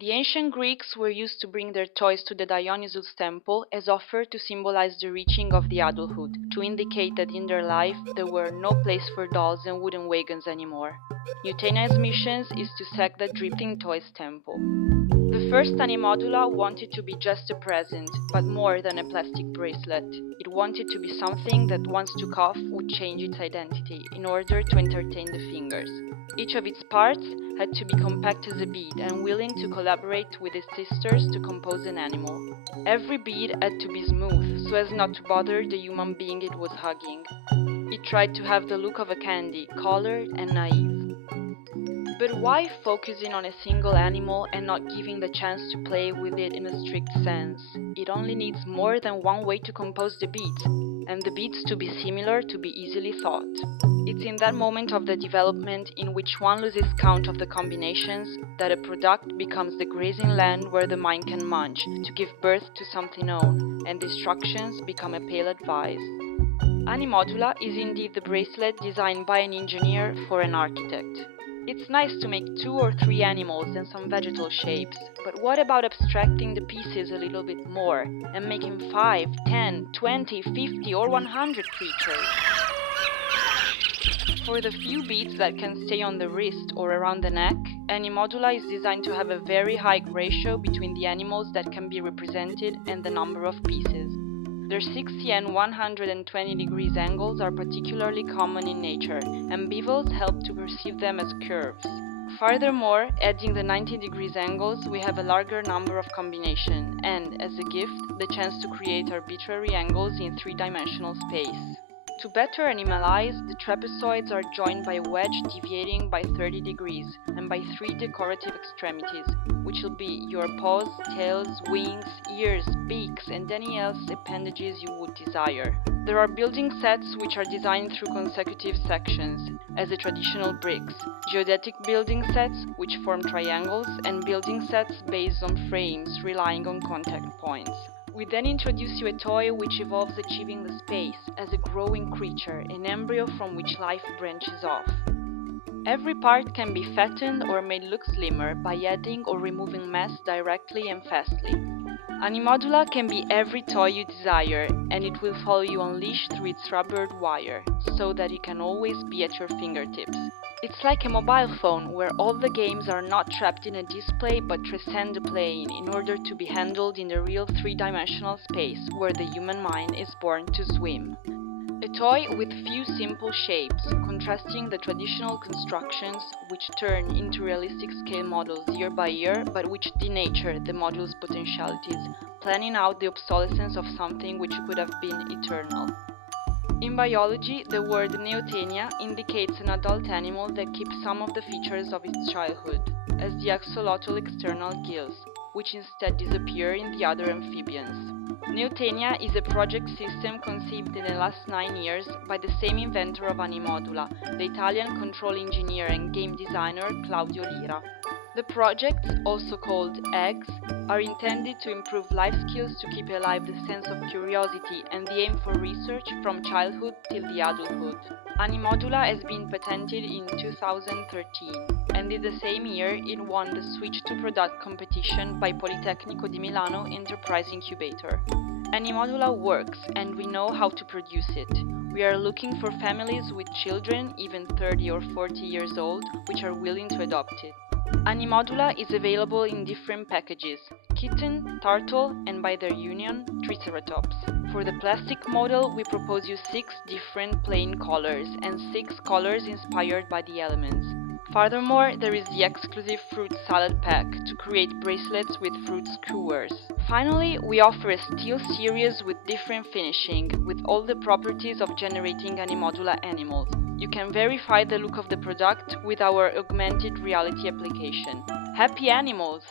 The ancient Greeks were used to bring their toys to the Dionysus temple as offer to symbolize the reaching of the adulthood, to indicate that in their life there were no place for dolls and wooden wagons anymore. Neotenia's mission is to sack the drifting toys temple. The first Animodula wanted to be just a present, but more than a plastic bracelet. It wanted to be something that once took off would change its identity in order to entertain the fingers. Each of its parts had to be compact as a bead and willing to collaborate with its sisters to compose an animal. Every bead had to be smooth so as not to bother the human being it was hugging. It tried to have the look of a candy, colored and naive. But why focusing on a single animal and not giving the chance to play with it in a strict sense? It only needs more than one way to compose the beads, and the beads to be similar to be easily thought. It's in that moment of the development in which one loses count of the combinations that a product becomes the grazing land where the mind can munch to give birth to something own, and instructions become a pale advice. Animodula is indeed the bracelet designed by an engineer for an architect. It's nice to make 2 or 3 animals and some vegetal shapes, but what about abstracting the pieces a little bit more and making 5, 10, 20, 50 or 100 creatures? For the few beads that can stay on the wrist or around the neck, Animodula is designed to have a very high ratio between the animals that can be represented and the number of pieces. Their 60 and 120 degrees angles are particularly common in nature, and bevels help to perceive them as curves. Furthermore, adding the 90 degrees angles, we have a larger number of combinations, and, as a gift, the chance to create arbitrary angles in 3-dimensional space. To better animalize, the trapezoids are joined by a wedge deviating by 30 degrees and by 3 decorative extremities, which will be your paws, tails, wings, ears, beaks, and any else appendages you would desire. There are building sets which are designed through consecutive sections, as the traditional bricks, geodetic building sets which form triangles, and building sets based on frames relying on contact points. We then introduce you a toy which evolves achieving the space as a growing creature, an embryo from which life branches off. Every part can be fattened or made look slimmer by adding or removing mass directly and fastly. Animodula can be every toy you desire, and it will follow you on leash through its rubbered wire, so that it can always be at your fingertips. It's like a mobile phone where all the games are not trapped in a display but transcend the plane in order to be handled in the real 3-dimensional space where the human mind is born to swim. A toy with few simple shapes, contrasting the traditional constructions which turn into realistic scale models year by year but which denature the module's potentialities, planning out the obsolescence of something which could have been eternal. In biology, the word Neotenia indicates an adult animal that keeps some of the features of its childhood, as the axolotl external gills, which instead disappear in the other amphibians. Neotenia is a project system conceived in the last 9 years by the same inventor of Animodula, the Italian control engineer and game designer Claudio Lira. The projects, also called eggs, are intended to improve life skills to keep alive the sense of curiosity and the aim for research from childhood till the adulthood. Animodula has been patented in 2013, and in the same year it won the Switch to Product competition by Politecnico di Milano Enterprise Incubator. Animodula works, and we know how to produce it. We are looking for families with children, even 30 or 40 years old, which are willing to adopt it. Animodula is available in different packages: kitten, turtle, and by their union, triceratops. For the plastic model, we propose you 6 different plain colors and 6 colors inspired by the elements. Furthermore, there is the exclusive fruit salad pack to create bracelets with fruit skewers. Finally, we offer a steel series with different finishing, with all the properties of generating Animodula animals. You can verify the look of the product with our augmented reality application. Happy animals!